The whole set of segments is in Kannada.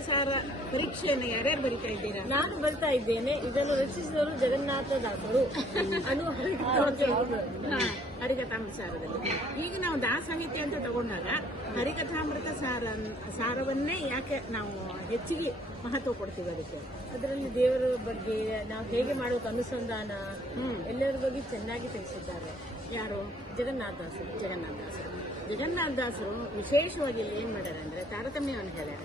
ಸಾರ ಪರೀಕ್ಷೆಯನ್ನು ಯಾರ್ಯಾರು ಬರಿತಾ ಇದ್ದೀರಾ? ನಾನು ಬರ್ತಾ ಇದ್ದೇನೆ. ಇದನ್ನು ರಚಿಸಿದವರು ಜಗನ್ನಾಥ ದಾಸರು. ಅನು ಹಾ, ಹರಿಕಥಾಮೃತ ಸಾರದಲ್ಲಿ ಈಗ ನಾವು ದಾಸ ಸಾಹಿತ್ಯ ಅಂತ ತಗೊಂಡಾಗ ಹರಿಕಥಾಮೃತ ಸಾರ ಸಾರವನ್ನೇ ಯಾಕೆ ನಾವು ಹೆಚ್ಚಿಗೆ ಮಹತ್ವ ಕೊಡ್ತೀವಿ ಅದಕ್ಕೆ? ಅದರಲ್ಲಿ ದೇವರ ಬಗ್ಗೆ ನಾವು ಹೇಗೆ ಮಾಡೋದು ಅನುಸಂಧಾನ ಎಲ್ಲರ ಬಗ್ಗೆ ಚೆನ್ನಾಗಿ ತಿಳಿಸಿದ್ದಾರೆ. ಯಾರು? ಜಗನ್ನಾಥ ದಾಸರು. ಜಗನ್ನಾಥ ದಾಸರು. ದಾಸರು ವಿಶೇಷವಾಗಿ ಇಲ್ಲಿ ಏನ್ ಮಾಡ್ಯಾರ ಅಂದ್ರೆ ತಾರತಮ್ಯವನ್ನು ಹೇಳ್ಯಾರ?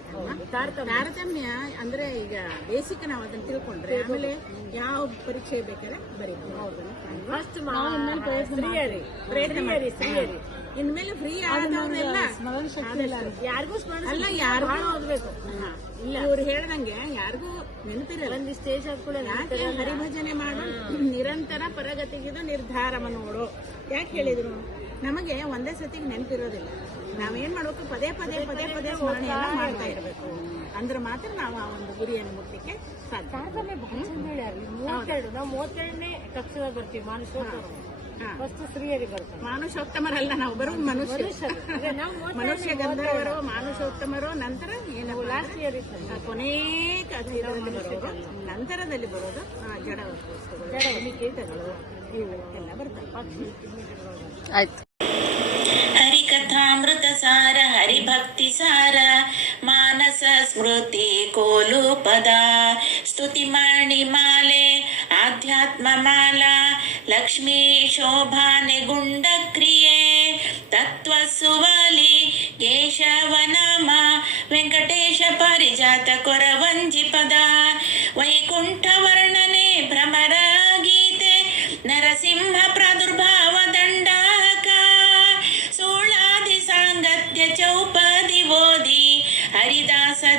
ತಾರತಮ್ಯ. ಅಂದ್ರೆ ಈಗ ಬೇಸಿಕ್ ನಾವು ಅದನ್ನ ತಿಳ್ಕೊಂಡ್ರೆ ಆಮೇಲೆ ಯಾವ ಪರೀಕ್ಷೆ ಬೇಕಾದ್ರೆ ಸ್ತ್ರೀಯರಿ ಇನ್ಮೇಲೆ ಫ್ರೀ ಆದವರೆಲ್ಲ ಯಾರಿಗೂ ಸ್ಮರಣ ಅಲ್ಲ ಯಾರು ಭಾಳ ಓದ್ಬೇಕು. ಇಲ್ಲ. ಇವ್ರು ಹೇಳ್ದಂಗೆ ಯಾರಿಗೂ ನೆನಪಿರಲ್ಲ. ಒಂದು ಸ್ಟೇಜ್ ಕೂಡ ಯಾಕೆ ಹರಿಭಜನೆ ಮಾಡು? ನಿರಂತರ ಪರಗತಿಗಿದು ನಿರ್ಧಾರ ನೋಡು. ಯಾಕೆ ಹೇಳಿದ್ರು? ನಮಗೆ ಒಂದೇ ಸತಿಗೆ ನೆನಪಿರೋದಿಲ್ಲ. ನಾವೇನ್ ಮಾಡಬೇಕು? ಪದೇ ಪದೇ ಪದೇ ಪದೇ ಸ್ಮರಣೆಯನ್ನ ಮಾಡ್ತಾ ಇರಬೇಕು. ಅಂದ್ರೆ ಮಾತ್ರ ನಾವು ಆ ಒಂದು ಗುರಿಯನ್ನು ಮುಟ್ಟಲಿಕ್ಕೆ ಸಾಧ್ಯ. ನಾವು ಮೂವತ್ತೆರಡನೇ ಕಕ್ಷದಾಗ ಬರ್ತೀವಿ ಮಾನಸೋತ್ತರ ಹಾ. ಫಸ್ಟ್ ಸ್ತ್ರೀಯರಿಗೆ ಬರ್ತಾರೆ ಮಾನುಷೋತ್ತಮರಲ್ಲ ನಾವು ಬರೋ ಮನುಷ್ಯ. ಮನುಷ್ಯ. ಗಂಧರ್ವರು ಮಾನುಷೋತ್ತಮರು ನಂತರ ಏನು ಲಾಸ್ಟ್ ಇಯರ್ ಕೊನೇ ನಂತರದಲ್ಲಿ ಬರೋದು ಆ, ಜಡ ವಸ್ತುಗಳು ಕೀಟಗಳು ಇವು ಎಲ್ಲ ಬರ್ತಾರೆ ಆಯ್ತು. సార హరిభక్తి సార మానస స్మృతి కోలు పద స్తుతి మణిమాలే ఆధ్యాత్మమాల లక్ష్మీ శోభాని గుండ క్రియే తత్వసువాలి కేశవనామ వెంకటేశ పారిజాత కొరవంజి పదా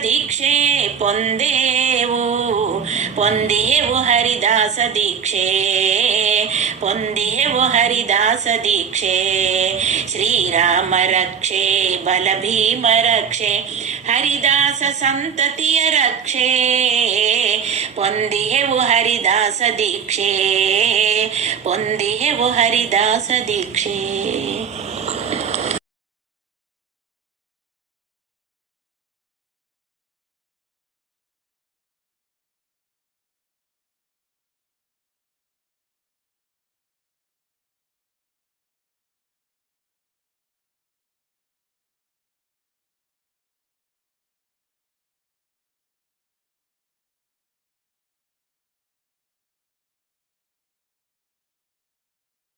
ದೀಕ್ಷೆ ಪೊಂದೇವು ಪೊಂದಿಯೆವು ಹರಿದಾಸ ದೀಕ್ಷೆ ಪೊಂದಿಯೆವು ಹರಿದಾಸ ದೀಕ್ಷೆ. ಶ್ರೀರಾಮ ರಕ್ಷೆ, ಬಲಭೀಮ ರಕ್ಷೆ, ಹರಿದಾಸ ಸಂತತಿಯ ರಕ್ಷೆ. ಪೊಂದಿಯೆವು ಹರಿದಾಸ ದೀಕ್ಷೆ ಪೊಂದಿಯೆವು ಹರಿದಾಸ ದೀಕ್ಷೆ.